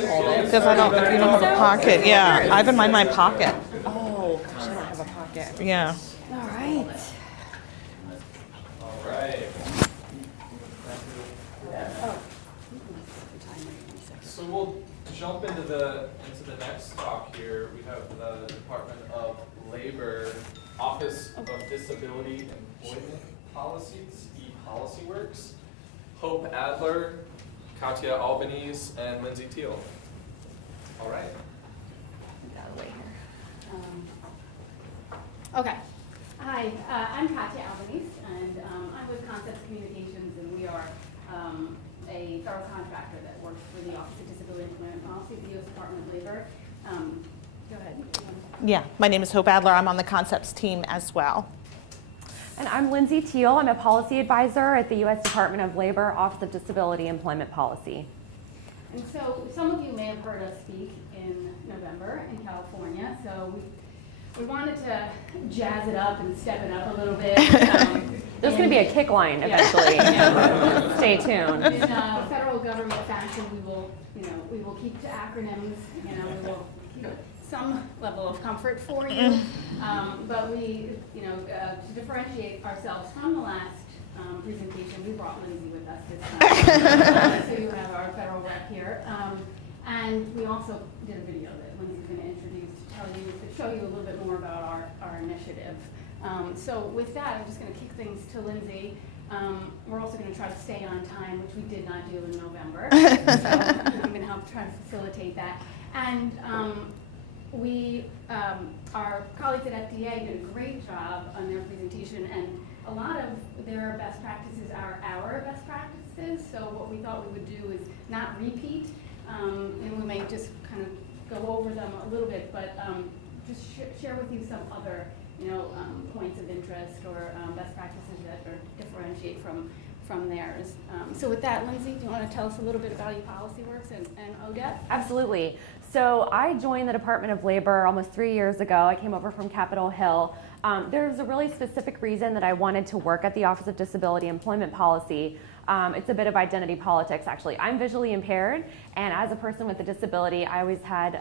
Because I don't, if you don't have a pocket, yeah, I have them in my pocket. Oh, gosh, I don't have a pocket. Yeah. All right. All right. So we'll jump into the next talk here. We have the Department of Labor Office of Disability Employment Policies, ePolicyWorks. Hope Adler, Katya Albanese, and Lindsay Teal. All right. Get out of the way here. Okay. Hi, I'm Katya Albanese, and I'm with Concepts Communications, and we are a federal contractor that works for the Office of Disability Employment Policy of the U.S. Department of Labor. Go ahead. Yeah, my name is Hope Adler. I'm on the Concepts team as well. And I'm Lindsay Teal. I'm a policy advisor at the U.S. Department of Labor, Office of Disability Employment Policy. And so some of you may have heard us speak in November in California, so we wanted to jazz it up and step it up a little bit. There's going to be a kick line eventually. Yeah. Stay tuned. In federal government fashion, we will keep to acronyms. We will keep some level of comfort for you. But we, to differentiate ourselves from the last presentation, we brought Lindsay with us this time. So you have our federal rep here. And we also did a video that Lindsay's going to introduce to show you a little bit more about our initiative. So with that, I'm just going to kick things to Lindsay. We're also going to try to stay on time, which we did not do in November. So I'm going to help try to facilitate that. And our colleagues at FDA did a great job on their presentation, and a lot of their best practices are our best practices. So what we thought we would do is not repeat, and we may just kind of go over them a little bit, but just share with you some other points of interest or best practices that differentiate from theirs. So with that, Lindsay, do you want to tell us a little bit about ePolicyWorks and ODEP? Absolutely. So I joined the Department of Labor almost 3 years ago. I came over from Capitol Hill. There was a really specific reason that I wanted to work at the Office of Disability Employment Policy. It's a bit of identity politics, actually. I'm visually impaired, and as a person with a disability, I always had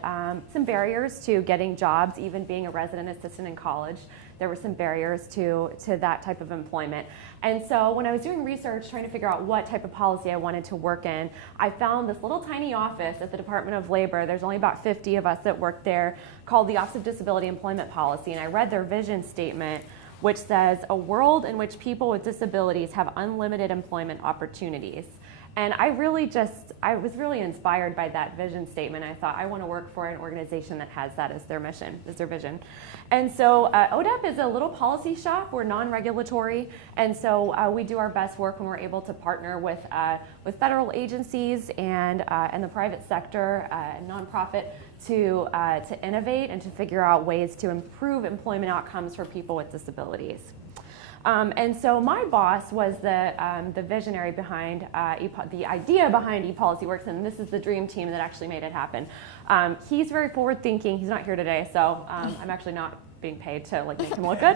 some barriers to getting jobs, even being a resident assistant in college. There were some barriers to that type of employment. And so when I was doing research, trying to figure out what type of policy I wanted to work in, I found this little tiny office at the Department of Labor. There's only about 50 of us that work there, called the Office of Disability Employment Policy. And I read their vision statement, which says, a world in which people with disabilities have unlimited employment opportunities. And I was really inspired by that vision statement. I thought, I want to work for an organization that has that as their mission, as their vision. And so ODEP is a little policy shop. We're non-regulatory. And so we do our best work when we're able to partner with federal agencies and the private sector, nonprofit, to innovate and to figure out ways to improve employment outcomes for people with disabilities. And so my boss was the visionary behind the idea behind ePolicyWorks, and this is the dream team that actually made it happen. He's very forward-thinking. He's not here today, so I'm actually not being paid to make him look good.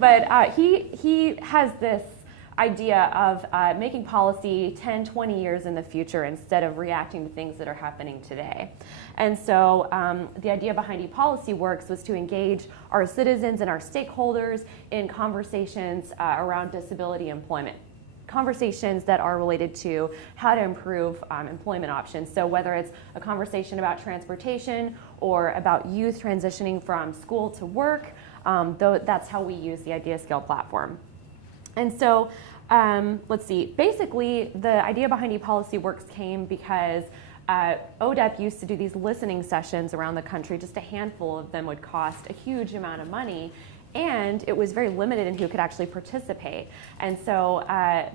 But he has this idea of making policy 10, 20 years in the future instead of reacting to things that are happening today. And so the idea behind ePolicyWorks was to engage our citizens and our stakeholders in conversations around disability employment. Conversations that are related to how to improve employment options. So whether it's a conversation about transportation or about youth transitioning from school to work, that's how we use the IdeaScale platform. And so, let's see, basically the idea behind ePolicyWorks came because ODEP used to do these listening sessions around the country. Just a handful of them would cost a huge amount of money, and it was very limited in who could actually participate. And so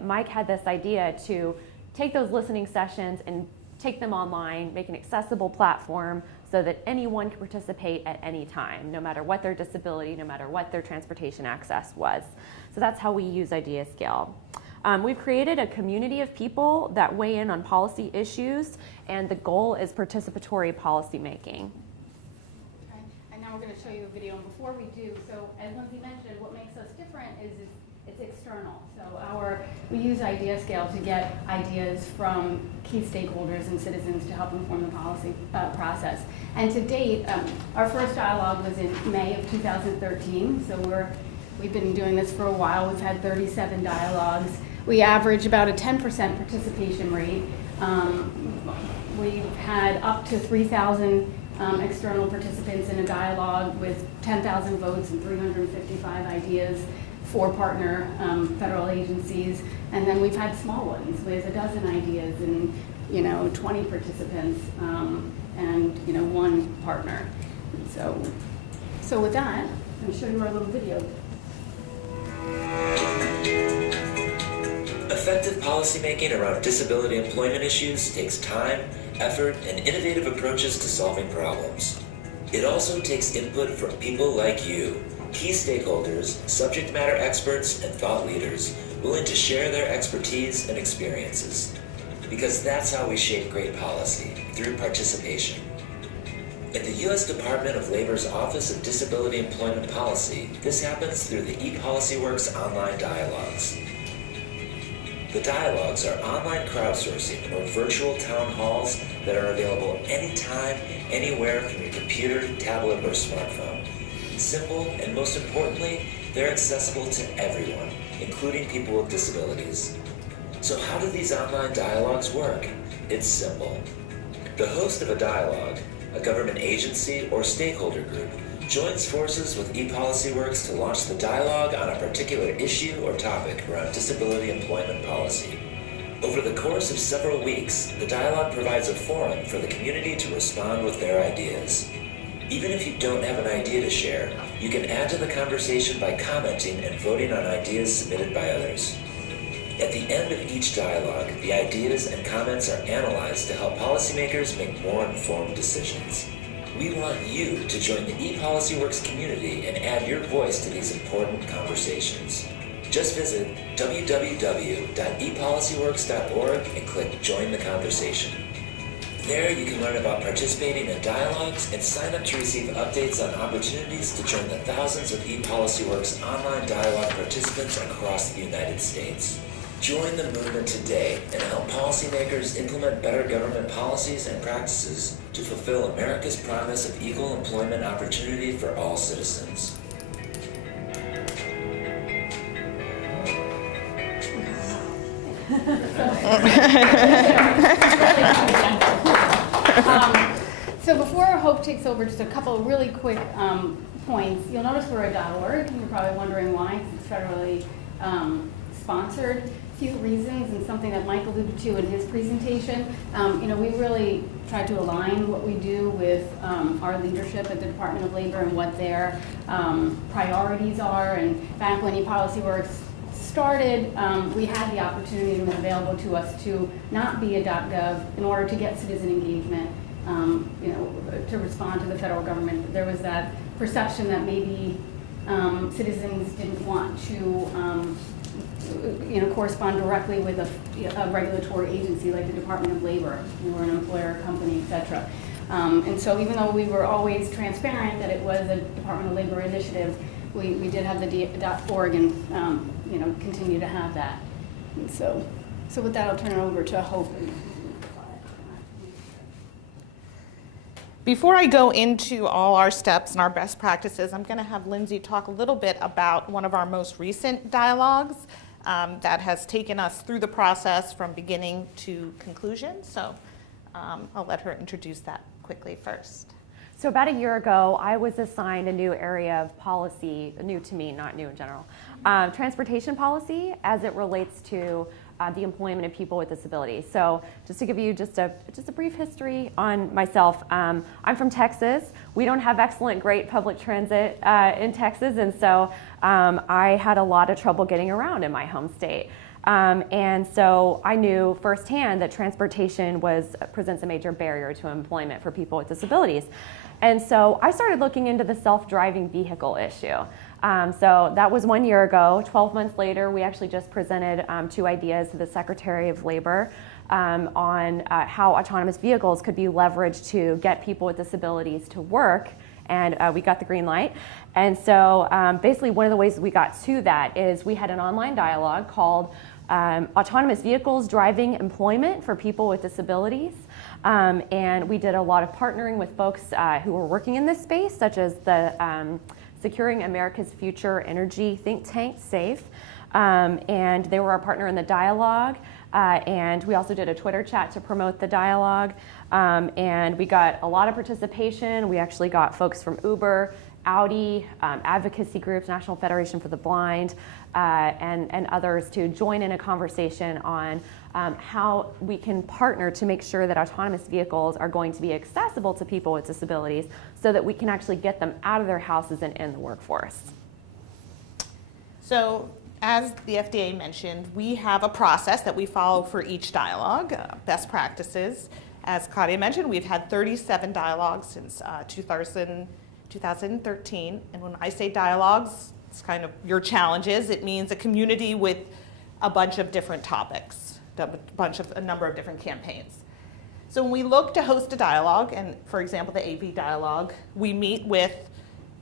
Mike had this idea to take those listening sessions and take them online, make an accessible platform so that anyone can participate at any time, no matter what their disability, no matter what their transportation access was. So that's how we use IdeaScale. We've created a community of people that weigh in on policy issues, and the goal is participatory policy making. Okay. And now we're going to show you a video. And before we do, so as Lindsay mentioned, what makes us different is it's external. So we use IdeaScale to get ideas from key stakeholders and citizens to help inform the policy process. And to date, our first dialogue was in May of 2013. So we've been doing this for a while. We've had 37 dialogues. We average about a 10% participation rate. We've had up to 3,000 external participants in a dialogue with 10,000 votes and 355 ideas for partner federal agencies. And then we've had small ones with a dozen ideas and 20 participants and one partner. So with that, I'm going to show you our little video. Effective policymaking around disability employment issues takes time, effort, and innovative approaches to solving problems. It also takes input from people like you, key stakeholders, subject matter experts, and thought leaders willing to share their expertise and experiences. Because that's how we shape great policy, through participation. In the U.S. Department of Labor's Office of Disability Employment Policy, this happens through the ePolicyWorks online dialogues. The dialogues are online crowdsourcing or virtual town halls that are available anytime, anywhere from your computer, tablet, or smartphone. Simple, and most importantly, they're accessible to everyone, including people with disabilities. So how do these online dialogues work? It's simple. The host of a dialogue, a government agency or stakeholder group, joins forces with ePolicyWorks to launch the dialogue on a particular issue or topic around disability employment policy. Over the course of several weeks, the dialogue provides a forum for the community to respond with their ideas. Even if you don't have an idea to share, you can add to the conversation by commenting and voting on ideas submitted by others. At the end of each dialogue, the ideas and comments are analyzed to help policymakers make more informed decisions. We want you to join the ePolicyWorks community and add your voice to these important conversations. Just visit www.epolicyworks.org and click Join the Conversation. There you can learn about participating in dialogues and sign up to receive updates on opportunities to join the thousands of ePolicyWorks online dialogue participants across the United States. Join the movement today and help policymakers implement better government policies and practices to fulfill America's promise of equal employment opportunity for all citizens. So before Hope takes over, just a couple of really quick points. You'll notice we're a .org. You're probably wondering why. It's federally sponsored. Few reasons, and something that Mike alluded to in his presentation. We really try to align what we do with our leadership at the Department of Labor and what their priorities are. And back when ePolicyWorks started, we had the opportunity and it was available to us to not be a .gov in order to get citizen engagement, to respond to the federal government. There was that perception that maybe citizens didn't want to correspond directly with a regulatory agency like the Department of Labor, or an employer company, etc. And so even though we were always transparent that it was a Department of Labor initiative, we did have the .org and continue to have that. And so with that, I'll turn it over to Hope. Before I go into all our steps and our best practices, I'm going to have Lindsay talk a little bit about one of our most recent dialogues that has taken us through the process from beginning to conclusion. So I'll let her introduce that quickly first. So about a year ago, I was assigned a new area of policy, new to me, not new in general, transportation policy as it relates to the employment of people with disabilities. So just to give you just a brief history on myself, I'm from Texas. We don't have excellent, great public transit in Texas, and so I had a lot of trouble getting around in my home state. And so I knew firsthand that transportation presents a major barrier to employment for people with disabilities. And so I started looking into the self-driving vehicle issue. So that was 1 year ago. 12 months later, we actually just presented 2 ideas to the Secretary of Labor on how autonomous vehicles could be leveraged to get people with disabilities to work and we got the green light. And so basically one of the ways we got to that is we had an online dialogue called Autonomous Vehicles Driving Employment for People with Disabilities. And we did a lot of partnering with folks who were working in this space, such as the Securing America's Future Energy think tank, SAFE. And they were our partner in the dialogue. And we also did a Twitter chat to promote the dialogue. And we got a lot of participation. We actually got folks from Uber, Audi, advocacy groups, National Federation for the Blind, and others to join in a conversation on how we can partner to make sure that autonomous vehicles are going to be accessible to people with disabilities so that we can actually get them out of their houses and in the workforce. So, as the FDA mentioned, we have a process that we follow for each dialogue, best practices. As Claudia mentioned, we've had 37 dialogues since 2013. And when I say dialogues, it's kind of your challenges. It means a community with a bunch of different topics, a number of different campaigns. So when we look to host a dialogue, and for example, the AV dialogue, we meet with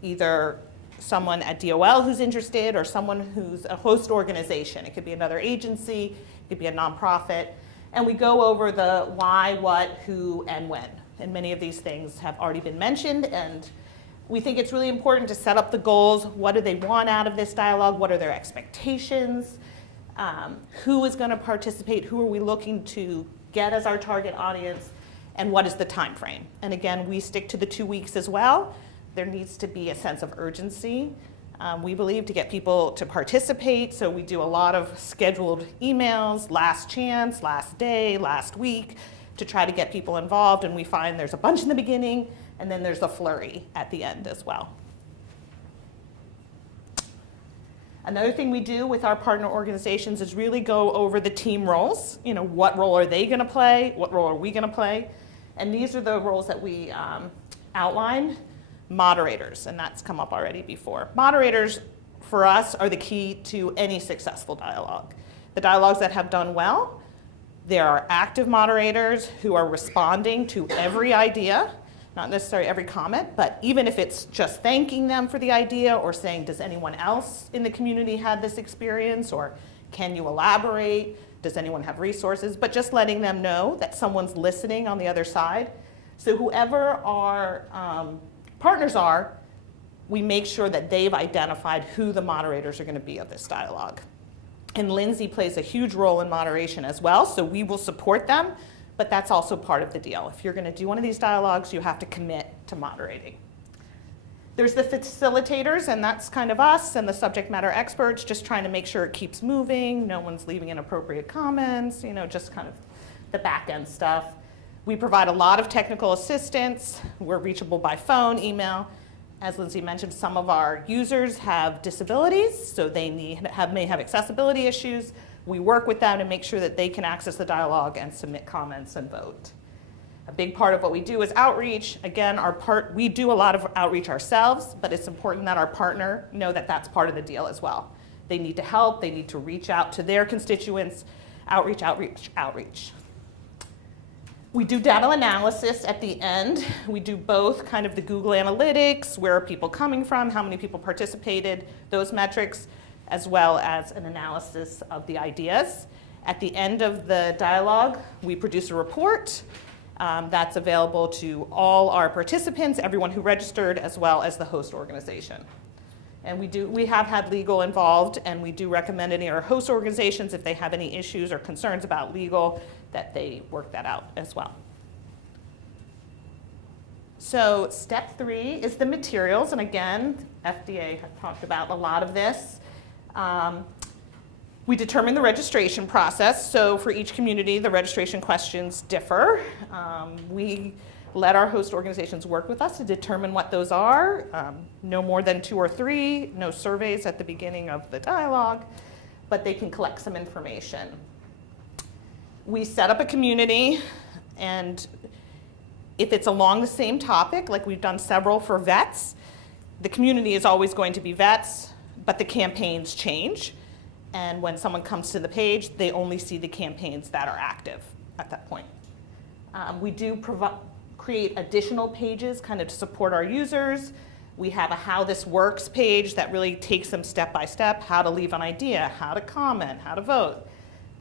either someone at DOL who's interested or someone who's a host organization. It could be another agency, it could be a nonprofit, and we go over the why, what, who, and when. And many of these things have already been mentioned, and we think it's really important to set up the goals. What do they want out of this dialogue? What are their expectations? Who is going to participate? Who are we looking to get as our target audience? And what is the time frame? And again, we stick to the 2 weeks as well. There needs to be a sense of urgency, we believe, to get people to participate. So we do a lot of scheduled emails, last chance, last day, last week, to try to get people involved. And we find there's a bunch in the beginning, and then there's a flurry at the end as well. Another thing we do with our partner organizations is really go over the team roles. You know, what role are they going to play? What role are we going to play? And these are the roles that we outline. Moderators, and that's come up already before. Moderators, for us, are the key to any successful dialogue. The dialogues that have done well, there are active moderators who are responding to every idea, not necessarily every comment, but even if it's just thanking them for the idea or saying, does anyone else in the community have this experience, or can you elaborate? Does anyone have resources? But just letting them know that someone's listening on the other side. So whoever our partners are, we make sure that they've identified who the moderators are going to be of this dialogue. And Lindsay plays a huge role in moderation as well, so we will support them, but that's also part of the deal. If you're going to do one of these dialogues, you have to commit to moderating. There's the facilitators, and that's kind of us and the subject matter experts, just trying to make sure it keeps moving, no one's leaving inappropriate comments, you know, just kind of the back end stuff. We provide a lot of technical assistance. We're reachable by phone, email. As Lindsay mentioned, some of our users have disabilities, so they may have accessibility issues. We work with them to make sure that they can access the dialogue and submit comments and vote. A big part of what we do is outreach. Again, we do a lot of outreach ourselves, but it's important that our partner know that that's part of the deal as well. They need to help, they need to reach out to their constituents. Outreach, outreach, outreach. We do data analysis at the end. We do both kind of the Google Analytics, where are people coming from, how many people participated, those metrics, as well as an analysis of the ideas. At the end of the dialogue, we produce a report that's available to all our participants, everyone who registered, as well as the host organization. And we have had legal involved, and we do recommend any of our host organizations, if they have any issues or concerns about legal, that they work that out as well. So step 3 is the materials, and again, FDA has talked about a lot of this. We determine the registration process, so for each community, the registration questions differ. We let our host organizations work with us to determine what those are. No more than 2 or 3, no surveys at the beginning of the dialogue, but they can collect some information. We set up a community, and if it's along the same topic, like we've done several for vets, the community is always going to be vets, but the campaigns change. And when someone comes to the page, they only see the campaigns that are active at that point. We do create additional pages kind of to support our users. We have a how this works page that really takes them step by step, how to leave an idea, how to comment, how to vote.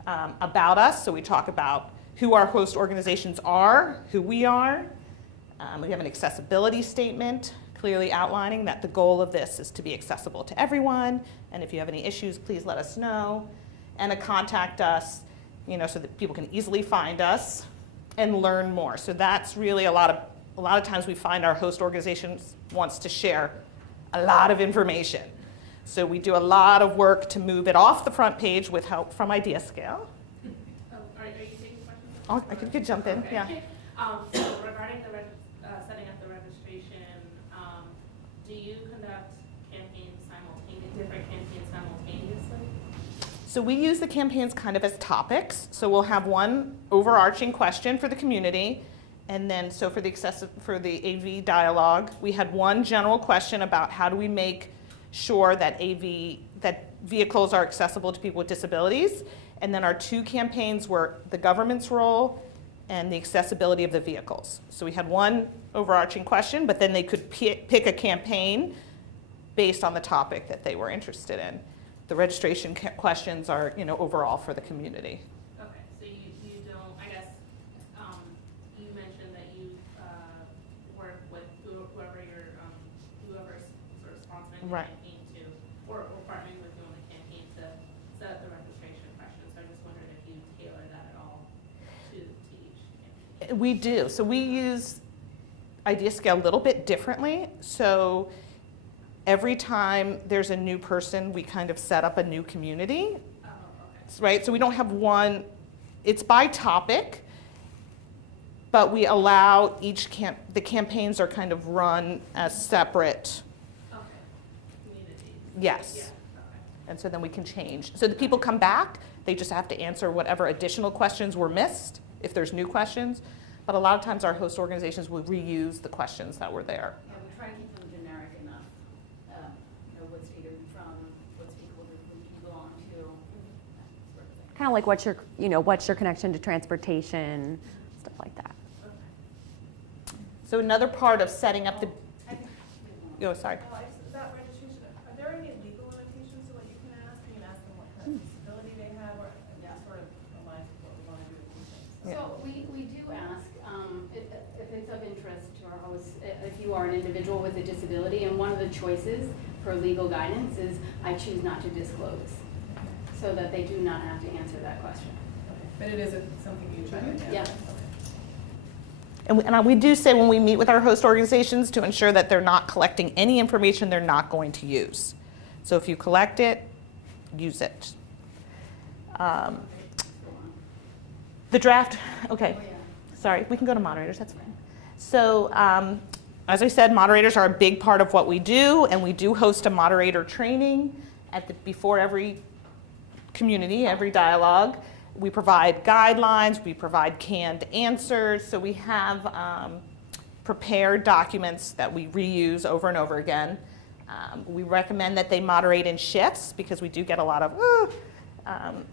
About us, so we talk about who our host organizations are, who we are. We have an accessibility statement clearly outlining that the goal of this is to be accessible to everyone, and if you have any issues, please let us know. And a contact us, so that people can easily find us and learn more. So that's really a lot of times we find our host organizations wants to share a lot of information. So we do a lot of work to move it off the front page with help from IdeaScale. Oh, are you taking questions? Oh, I could jump in, Okay. yeah. So regarding the setting up the registration, do you conduct different campaigns simultaneously? So we use the campaigns kind of as topics. So we'll have one overarching question for the community, and then so for the AV dialogue, we had one general question about how do we make sure that vehicles are accessible to people with disabilities, and then our two campaigns were the government's role and the accessibility of the vehicles. So we had one overarching question, but then they could pick a campaign based on the topic that they were interested in. The registration questions are, overall for the community. Okay, so you don't, I guess, you mentioned that you work with whoever's sort of sponsoring the Right. campaign to, or partnering with you on the campaign to set up the registration questions. So I just wondered if you tailor that at all to each campaign. We do. So we use IdeaScale a little bit differently. So every time there's a new person, we kind of set up a new community, Oh, okay. right? So we don't have one, it's by topic, but we allow the campaigns are kind of run as separate, Okay. Communities. yes. Yeah, okay. And so then we can change. So the people come back, they just have to answer whatever additional questions were missed, if there's new questions. But a lot of times our host organizations will reuse the questions that were there. Yeah, we try to keep them generic enough. What state are you from? What stakeholder group do you belong to? That sort of thing. Kind of like what's your connection to transportation, stuff like that. So another part of setting up the, I- sorry. That registration, are there any legal limitations to what you can ask? You can ask them what kind of disability they have, or that sort of aligns with what we want to do with these things. So we do ask, if it's of interest to our hosts, if you are an individual with a disability, and one of the choices for legal guidance is I choose not to disclose, so that they do not have to answer that question. But it is something you try to do. Yeah. And we do say when we meet with our host organizations to ensure that they're not collecting any information they're not going to use. So if you collect it, use it. The draft, okay. Oh, yeah. Sorry, we can go to moderators, that's fine. So, as I said, moderators are a big part of what we do, and we do host a moderator training before every community, every dialogue. We provide guidelines, we provide canned answers, so we have prepared documents that we reuse over and over again. We recommend that they moderate in shifts because we do get a lot of,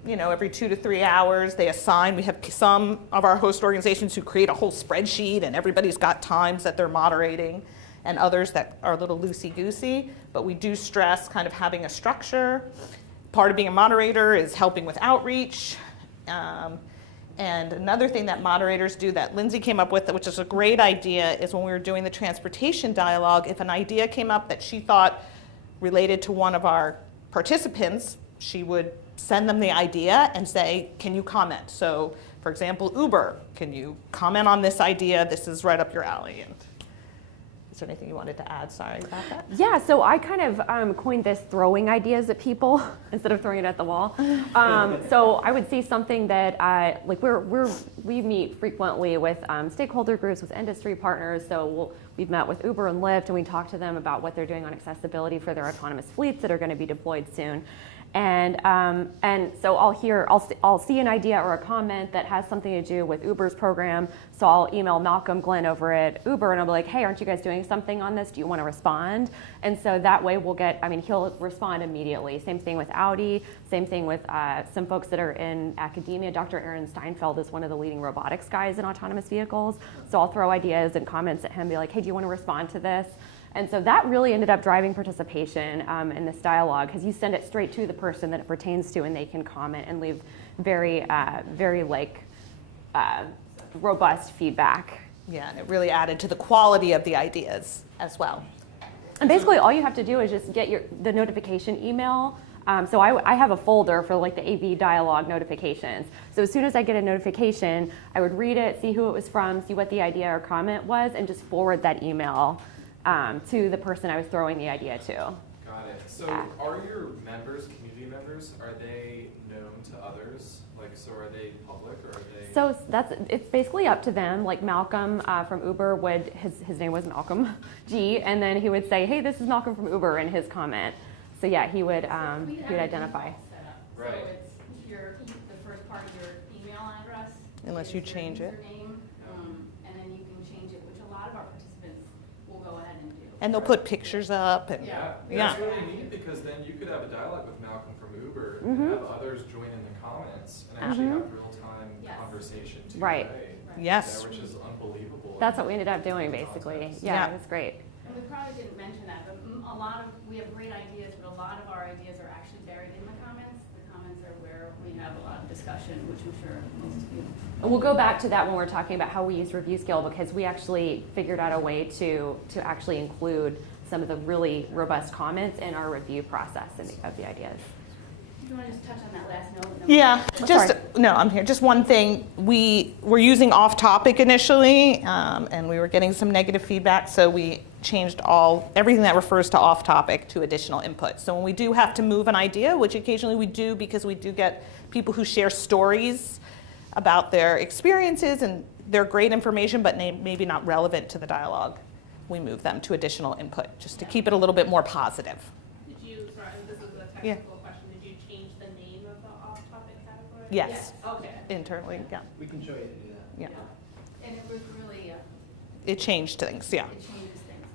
every 2 to 3 hours they assign. We have some of our host organizations who create a whole spreadsheet and everybody's got times that they're moderating, and others that are a little loosey-goosey, but we do stress kind of having a structure. Part of being a moderator is helping with outreach. And another thing that moderators do that Lindsay came up with, which is a great idea, is when we were doing the transportation dialogue, if an idea came up that she thought related to one of our participants, she would send them the idea and say, can you comment? So, for example, Uber, can you comment on this idea? This is right up your alley. And is there anything you wanted to add? Sorry about that. Yeah, so I kind of coined this throwing ideas at people instead of throwing it at the wall. So I would see something that we meet frequently with stakeholder groups, with industry partners. So we've met with Uber and Lyft, and we talk to them about what they're doing on accessibility for their autonomous fleets that are going to be deployed soon. And so I'll see an idea or a comment that has something to do with Uber's program. So I'll email Malcolm Glenn over at Uber and I'll be like, hey, aren't you guys doing something on this? Do you want to respond? And so that way he'll respond immediately. Same thing with Audi, same thing with some folks that are in academia. Dr. Aaron Steinfeld is one of the leading robotics guys in autonomous vehicles. So I'll throw ideas and comments at him, be like, hey, do you want to respond to this? And so that really ended up driving participation in this dialogue, because you send it straight to the person that it pertains to, and they can comment and leave very robust feedback. Yeah, and it really added to the quality of the ideas as well. And basically, all you have to do is just get the notification email. So I have a folder for like the AV dialogue notifications. So as soon as I get a notification, I would read it, see who it was from, see what the idea or comment was, and just forward that email to the person I was throwing the idea to. Got it. So Yeah. are your members, community members, are they known to others? Like, so are they public or are they? So it's basically up to them. Like Malcolm from Uber his name was Malcolm G, and then he would say, hey, this is Malcolm from Uber in his comment. So yeah, he would identify. Right. So it's the first part of your email address. Unless is you your change it. username, and then you can change it, which a lot of our participants will go ahead and do. And they'll put pictures up and Yeah, Yeah. that's really neat, because then you could have a dialogue with Malcolm from Uber Mhm. and have others join in the comments and actually have real-time Yes. conversation too. Right. Yes. Yeah, which is unbelievable. That's what we ended up doing, basically. Yeah, it was great. And we probably didn't mention that, but we have great ideas, but a lot of our ideas are actually buried in the comments. The comments are where we have a lot of discussion, which I'm sure most of you. And we'll go back to that when we're talking about how we use IdeaScale, because we actually figured out a way to actually include some of the really robust comments in our review process of the ideas. Do you want to just touch on that last note? Yeah, Oh, just, sorry. no, I'm here. Just one thing. We were using off-topic initially, and we were getting some negative feedback, so we changed everything that refers to off-topic to additional input. So when we do have to move an idea, which occasionally we do because we do get people who share stories about their experiences, and they're great information, but maybe not relevant to the dialogue, we move them to additional input, just to keep it a little bit more positive. Did you, sorry, this is a technical question, did you change the name of the off-topic category? Yes, Okay. internally, yeah. We can show you to do that. Yeah. And it was really, It changed things, yeah. it changes things.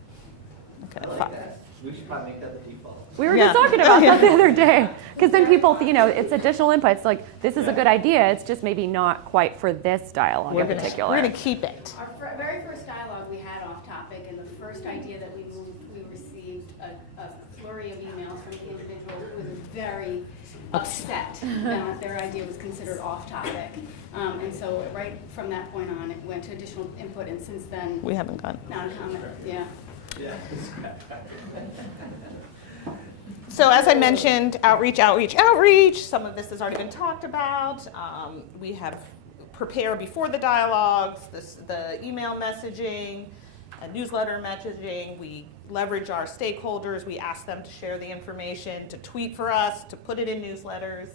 Okay, I like fine. that. We should probably make that the default. We were Yeah. just talking about that the other day, because then people, it's additional inputs. Like, this is a good idea. It's just maybe not quite for this dialogue in particular. We're gonna keep it. Our very first dialogue, we had off topic, and the first idea that we moved, we received a flurry of emails from the individual who was very upset that their idea was considered off topic. And so right from that point on, it went to additional input, and since then, We haven't gone. not a comment, yeah. Yeah. So as I mentioned, outreach, outreach, outreach. Some of this has already been talked about. We have prepared before the dialogues, the email messaging, newsletter messaging. We leverage our stakeholders. We ask them to share the information, to tweet for us, to put it in newsletters,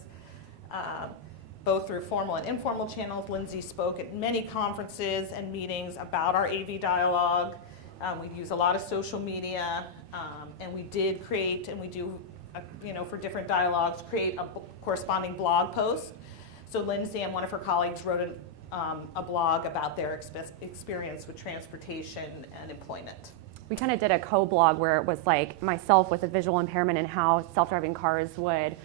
both through formal and informal channels. Lindsay spoke at many conferences and meetings about our AV dialogue. We use a lot of social media, and we did create, and we do, for different dialogues, create a corresponding blog post. So Lindsay and one of her colleagues wrote a blog about their experience with transportation and employment. We kind of did a co-blog where it was like myself with a visual impairment and how self-driving cars would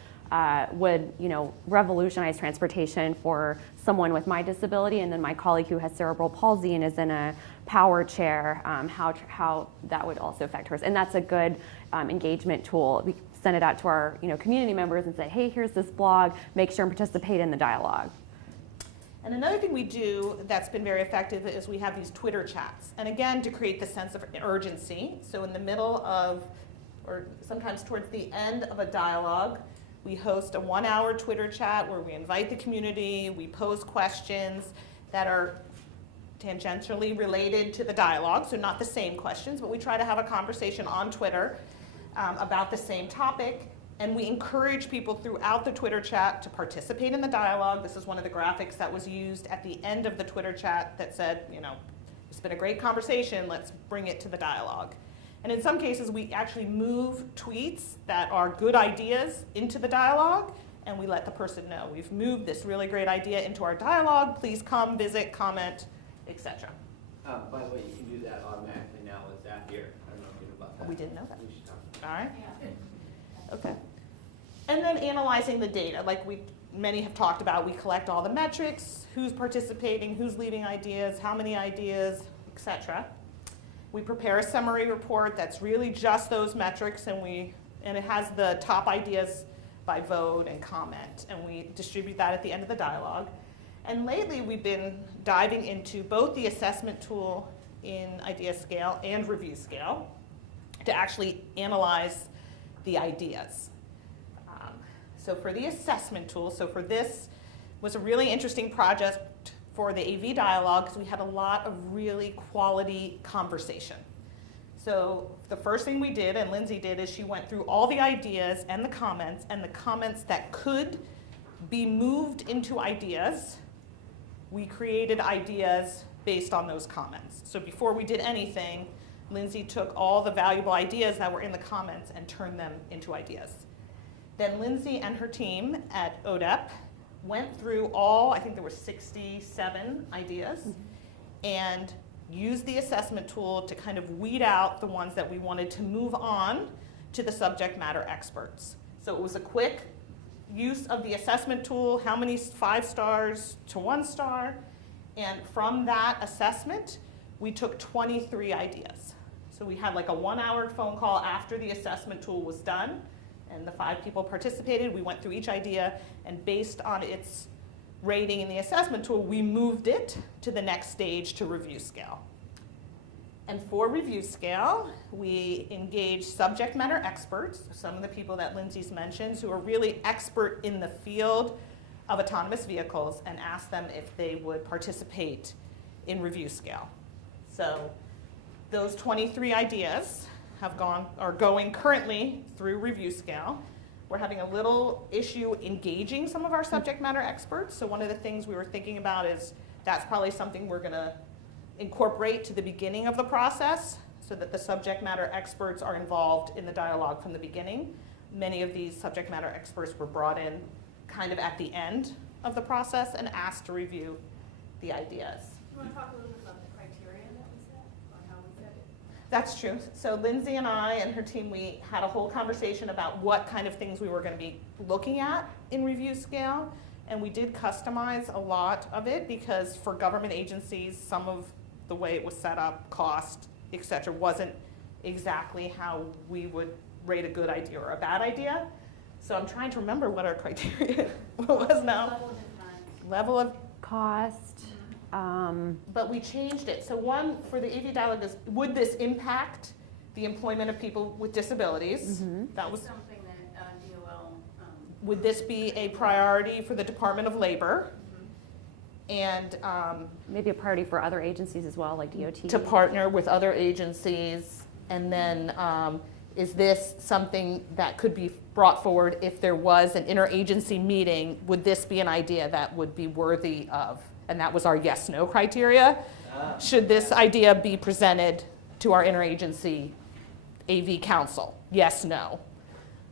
revolutionize transportation for someone with my disability, and then my colleague who has cerebral palsy and is in a power chair, how that would also affect hers. And that's a good engagement tool. We send it out to our community members and say, hey, here's this blog, make sure and participate in the dialogue. And another thing we do that's been very effective is we have these Twitter chats. And again, to create the sense of urgency. So in the middle of, or sometimes towards the end of a dialogue, we host a 1-hour Twitter chat where we invite the community, we pose questions that are tangentially related to the dialogue, so not the same questions, but we try to have a conversation on Twitter about the same topic. And we encourage people throughout the Twitter chat to participate in the dialogue. This is one of the graphics that was used at the end of the Twitter chat that said, it's been a great conversation, let's bring it to the dialogue. And in some cases, we actually move tweets that are good ideas into the dialogue, and we let the person know, we've moved this really great idea into our dialogue, please come, visit, comment, etc. By the way, you can do that automatically now with Zapier. I don't know if you know about that. We didn't know that. We should talk. All right? Okay. And then analyzing the data, like many have talked about, we collect all the metrics, who's participating, who's leaving ideas, how many ideas, etc. We prepare a summary report that's really just those metrics, and it has the top ideas by vote and comment, and we distribute that at the end of the dialogue. And lately, we've been diving into both the assessment tool in IdeaScale and ReviewScale to actually analyze the ideas. So for the assessment tool, for this was a really interesting project for the AV dialogue because we had a lot of really quality conversation. So the first thing we did, and Lindsay did, is she went through all the ideas and the comments that could be moved into ideas. We created ideas based on those comments. So before we did anything, Lindsay took all the valuable ideas that were in the comments and turned them into ideas. Then Lindsay and her team at ODEP went through all, I think there were 67 ideas, and used the assessment tool to kind of weed out the ones that we wanted to move on to the subject matter experts. So it was a quick use of the assessment tool, how many 5 stars to 1 star, and from that assessment, we took 23 ideas. So we had like a 1-hour phone call after the assessment tool was done, and the 5 people participated. We went through each idea, and based on its rating in the assessment tool, we moved it to the next stage to ReviewScale. And for ReviewScale, we engaged subject matter experts, some of the people that Lindsay's mentioned, who are really expert in the field of autonomous vehicles, and asked them if they would participate in ReviewScale. So those 23 ideas are going currently through ReviewScale. We're having a little issue engaging some of our subject matter experts. So one of the things we were thinking about is that's probably something we're going to incorporate to the beginning of the process so that the subject matter experts are involved in the dialogue from the beginning. Many of these subject matter experts were brought in kind of at the end of the process and asked to review the ideas. You want to talk a little bit about the criteria that we set, or how we set it? That's true. So Lindsay and I and her team, we had a whole conversation about what kind of things we were going to be looking at in ReviewScale, and we did customize a lot of it because for government agencies, some of the way it was set up, cost, et cetera, wasn't exactly how we would rate a good idea or a bad idea. So I'm trying to remember what our criteria was now. Level of difference. Level of, Cost. but we changed it. So one for the AV dialogue is, would this impact the employment of people with disabilities? That was, Something that DOL, would this be a priority for the Department of Labor? And Maybe a priority for other agencies as well, like DOT. to partner with other agencies? And then is this something that could be brought forward if there was an interagency meeting? Would this be an idea that would be worthy of? And that was our yes/no criteria. Should this idea be presented to our interagency AV council? Yes, no.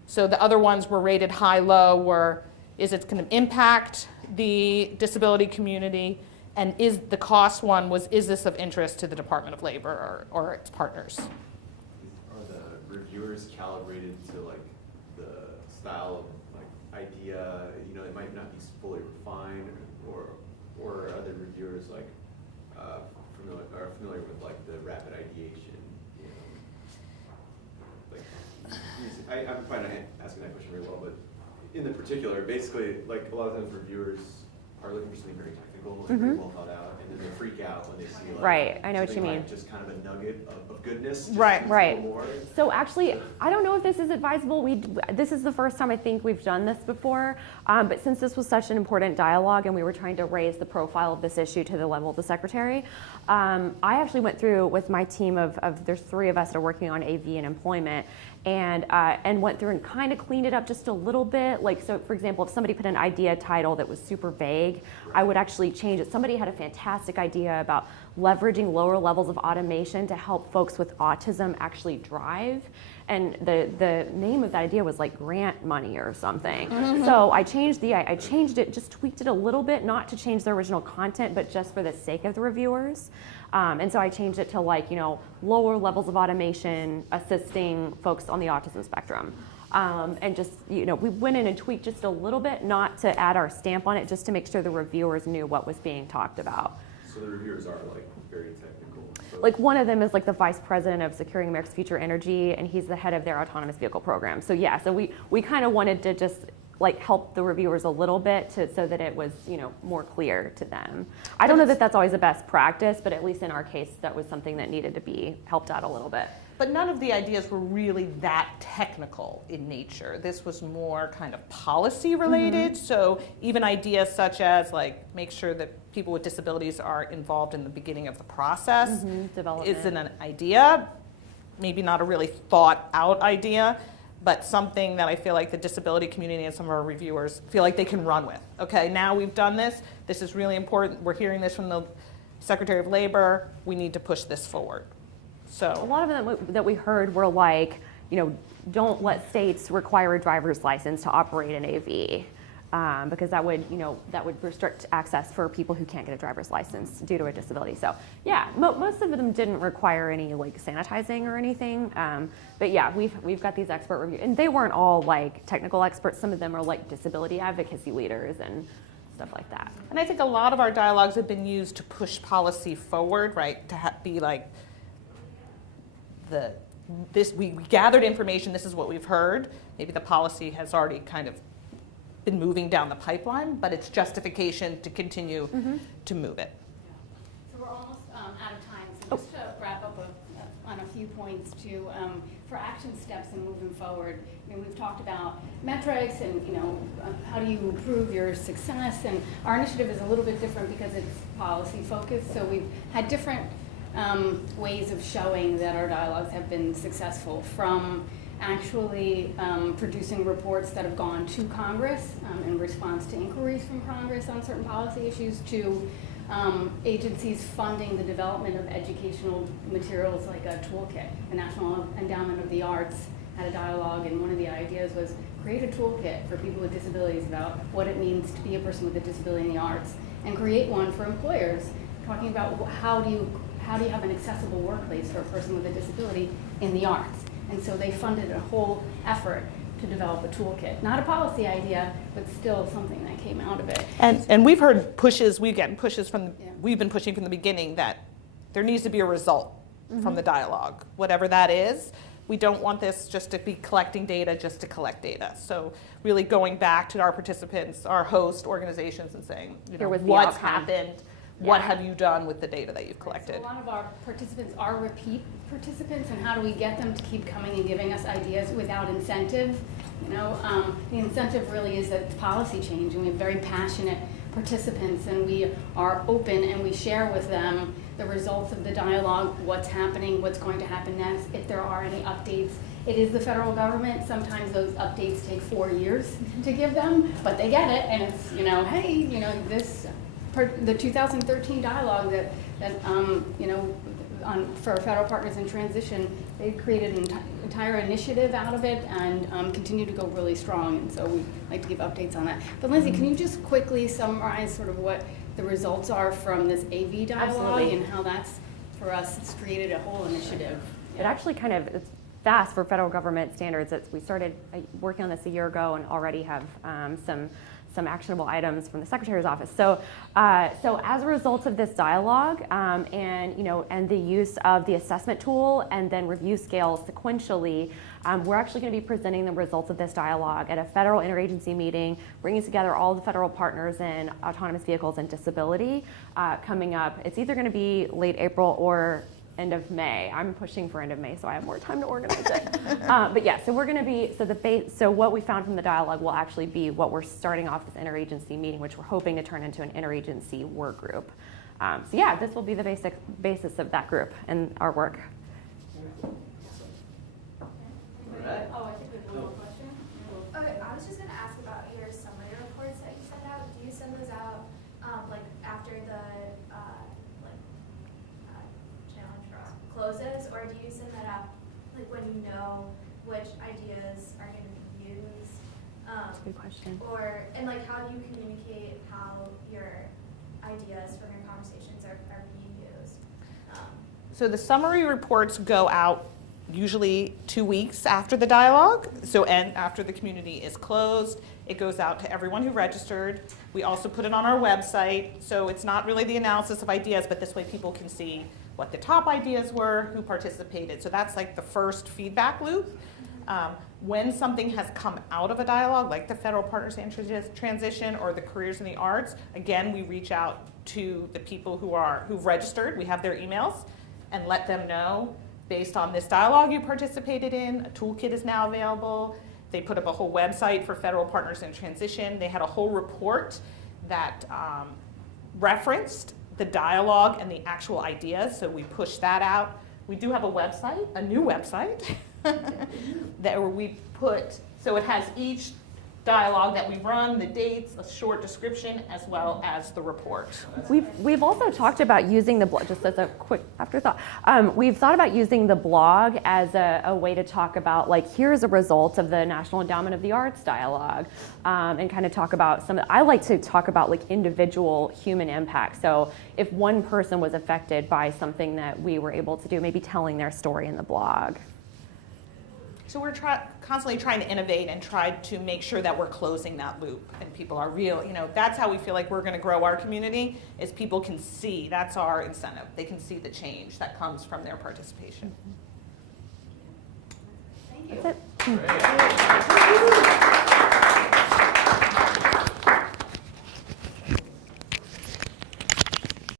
So the other ones were rated high, low, were is it going to impact the disability community? And is the cost one was, is this of interest to the Department of Labor or its partners? Are the reviewers calibrated to like the style of like idea, it might not be fully refined, or are the reviewers like familiar with like the rapid ideation? I'm probably not asking that question very well, but in the particular, basically, like a lot of times reviewers are looking for something very technical and very well thought out, and then they freak out when they see like Right, I know what you something mean. like just kind of a nugget of goodness. Just Right, a right. little more. So actually, I don't know if this is advisable. This is the first time I think we've done this before, but since this was such an important dialogue and we were trying to raise the profile of this issue to the level of the secretary, I actually went through with my team of there's 3 of us that are working on AV and employment, and went through and kind of cleaned it up just a little bit. Like, so for example, if somebody put an idea title that was super vague, I would actually changed it. Somebody had a fantastic idea about leveraging lower levels of automation to help folks with autism actually drive. And the name of that idea was like grant money or something. So I changed it, just tweaked it a little bit, not to change the original content, but just for the sake of the reviewers. And so I changed it to like, lower levels of automation assisting folks on the autism spectrum. And just, we went in and tweaked just a little bit, not to add our stamp on it, just to make sure the reviewers knew what was being talked about. So the reviewers are like very technical. So Like one of them is like the vice president of Securing America's Future Energy, and he's the head of their autonomous vehicle program. So yeah, so we kind of wanted to just like help the reviewers a little bit so that it was, more clear to them. I don't know that that's always the best practice, but at least in our case, that was something that needed to be helped out a little bit. But none of the ideas were really that technical in nature. This was more kind of policy related. So even ideas such as like make sure that people with disabilities are involved in the beginning of the process Development. isn't an idea, maybe not a really thought out idea, but something that I feel like the disability community and some of our reviewers feel like they can run with. Okay, now we've done this. This is really important. We're hearing this from the Secretary of Labor. We need to push this forward. A So lot of them that we heard were like, don't let states require a driver's license to operate an AV, because that would restrict access for people who can't get a driver's license due to a disability. So yeah, most of them didn't require any like sanitizing or anything. But yeah, we've got these expert reviews, and they weren't all like technical experts. Some of them are like disability advocacy leaders and stuff like that. And I think a lot of our dialogues have been used to push policy forward, right? To be like, we gathered information, this is what we've heard. Maybe the policy has already kind of been moving down the pipeline, but it's justification to continue to move it. So we're almost out of time, so just to wrap up on a few points for action steps and moving forward. We've talked about metrics and how do you improve your success, and our initiative is a little bit different because it's policy focused. So we've had different ways of showing that our dialogues have been successful, from actually producing reports that have gone to Congress in response to inquiries from Congress on certain policy issues, to agencies funding the development of educational materials like a toolkit. The National Endowment of the Arts had a dialogue, and one of the ideas was create a toolkit for people with disabilities about what it means to be a person with a disability in the arts, and create one for employers, talking about how do you have an accessible workplace for a person with a disability in the arts. And so they funded a whole effort to develop a toolkit. Not a policy idea, but still something that came out of it. And we've heard pushes, we've been pushing from the beginning that there needs to be a result from the dialogue, whatever that is. We don't want this just to be collecting data just to collect data. So really going back to our participants, our host organizations, and saying, Here was the what's outcome. happened, what have you done with the data that you've collected? So a lot of our participants are repeat participants, and how do we get them to keep coming and giving us ideas without incentive? The incentive really is that policy change, and we have very passionate participants, and we are open and we share with them the results of the dialogue, what's happening, what's going to happen next, if there are any updates. It is the federal government. Sometimes those updates take 4 years to give them, but they get it, and it's, hey, this, the 2013 dialogue for federal partners in transition, they created an entire initiative out of it, and continue to go really strong, and so we like to give updates on that. But Lindsay, can you just quickly summarize sort of what the results are from this AV dialogue? Absolutely. And how that's, for us, it's created a whole initiative? It actually it's fast for federal government standards. We started working on this a year ago and already have some actionable items from the Secretary's office. So as a result of this dialogue and the use of the assessment tool and then review scales sequentially, we're actually going to be presenting the results of this dialogue at a federal interagency meeting, bringing together all the federal partners in autonomous vehicles and disability coming up. It's either going to be late April or end of May. I'm pushing for end of May, so I have more time to organize it. But yeah, so we're going to be, so what we found from the dialogue will actually be what we're starting off this interagency meeting, which we're hoping to turn into an interagency work group. So yeah, this will be the basis of that group and our work. Alright. Oh, I think there's one more question. Okay, I was just gonna ask about your summary reports that you send out. Do you send those out like after or do you send that out like when you know which ideas are going to be used? That's a good question. And like how do you communicate how your ideas from your conversations are being used? So the summary reports go out usually 2 weeks after the dialogue, and after the community is closed. It goes out to everyone who registered. We also put it on our website, so it's not really the analysis of ideas, but this way people can see what the top ideas were, who participated. So that's like the first feedback loop. When something has come out of a dialogue, like the Federal Partners in Transition or the Careers in the Arts, again, we reach out to the people who've registered. We have their emails and let them know, based on this dialogue you participated in, a toolkit is now available. They put up a whole website for Federal Partners in Transition. They had a whole report that referenced the dialogue and the actual ideas, so we pushed that out. We do have a website, a new website, that we put, so it has each dialogue that we run, the dates, a short description, as well as the report. We've also talked about using the blog, just as a quick afterthought, we've thought about using the blog as a way to talk about, like, here's a result of the National Endowment of the Arts dialogue, and kind of talk about I like to talk about like individual human impact. So if one person was affected by something that we were able to do, maybe telling their story in the blog. So we're constantly trying to innovate and try to make sure that we're closing that loop and people are real. That's how we feel like we're going to grow our community, is people can see. That's our incentive. They can see the change that comes from their participation. Thank you. That's it. Great.